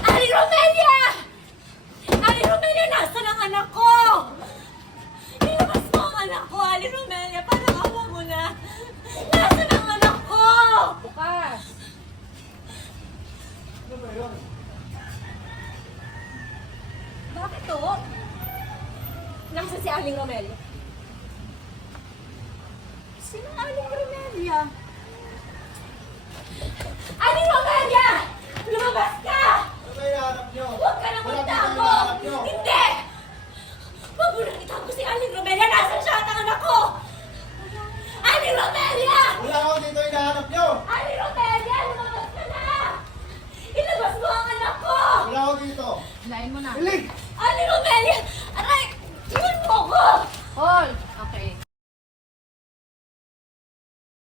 Aling Romelia! Aling Romelia, nasaan ang anak ko? Ilabas mo ang anak ko, Aling Romelia. Parang awa mo na. Nasaan ang anak ko? Bukas. Ano ba yun? Bakit to? Nasaan si Aling Romelia? Sino ang Aling Romelia? Aling Romelia! Lumabas ka! Ano ba hinahanap nyo? Huwag ka nang Wala dito magtago! hinahanap nyo. Hindi! Huwag mo nang itago si Aling Romelia! Nasaan siya at ang anak ko? Aling Romelia! Wala ako dito hinahanap nyo! Aling Romelia! Lumabas ka na! Ilabas mo ang anak ko! Wala ako dito! Hilain mo na. Ilig! Aling Romelia! Ano